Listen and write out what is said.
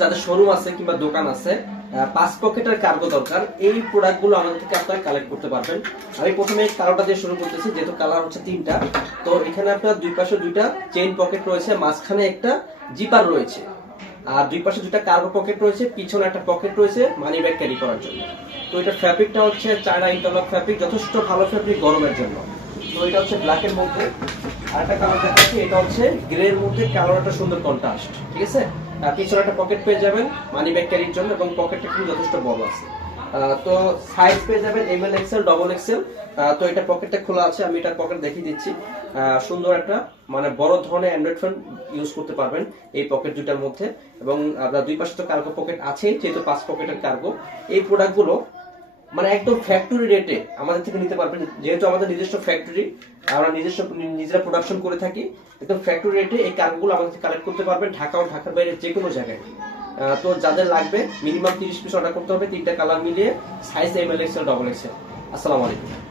যাদের শোরুম আছে কিংবা দোকান আছে পাঁচ পকেটের কার্গো দরকার। এই প্রোডাক্টগুলো আমাদের থেকে আপনারা কালেক্ট করতে পারবেন। আমি প্রথমে কালারটা দিয়ে শুরু করতেছি, যেহেতু কালার হচ্ছে তিনটা। তো এখানে আপনার দুই পাশে দুইটা চেইন পকেট রয়েছে, মাঝখানে একটা জিপার রয়েছে। আর দুই পাশে দুইটা কার্গো পকেট রয়েছে, পিছনে একটা পকেট রয়েছে মানি ব্যাগ ক্যারি করার জন্য। তো এটা ফ্যাব্রিকটা হচ্ছে চায়না ইন্টারলক ফ্যাব্রিক যথেষ্ট ভালো ফ্যাব্রিক গরমের জন্য। তো এটা হচ্ছে ব্ল্যাকের মধ্যে। আর একটা কালার দেখাচ্ছি, এটা হচ্ছে গ্রের মধ্যে কালার একটা সুন্দর কন্ট্রাস্ট ঠিক আছে? আর পিছনে একটা পকেট পেয়ে যাবেন মানি ব্যাগ ক্যারির জন্য এবং পকেটটা কিন্তু যথেষ্ট বড় আছে। তো সাইজ পেয়ে যাবেন M L XL double XL তো এটা পকেটটা খোলা আছে, আমি এটা পকেট দেখিয়ে দিচ্ছি। সুন্দর একটা মানে বড় ধরনের অ্যান্ড্রয়েড ফোন ইউজ করতে পারবেন এই পকেট দুটার মধ্যে। এবং আপনার দুই পাশে তো কার্গো পকেট আছেই, যেহেতু পাঁচ পকেটের কার্গো এই প্রোডাক্টগুলো মানে একদম ফ্যাক্টরি রেটে আমাদের থেকে নিতে পারবেন। যেহেতু আমাদের নিজস্ব ফ্যাক্টরি আমরা নিজস্ব, নিজেরা প্রোডাকশন করে থাকি, একদম ফ্যাক্টরি রেটে এই কানগুলো আমাদের কালেক্ট করতে পারবেন ঢাকা ও ঢাকার বাইরে যে কোনো জায়গায়। তো যাদের লাগবে মিনিমাম তিরিশ পিস অর্ডার করতে হবে, তিনটা কালার মিলিয়ে size M L XL double XL আসসালামু আলাইকুম।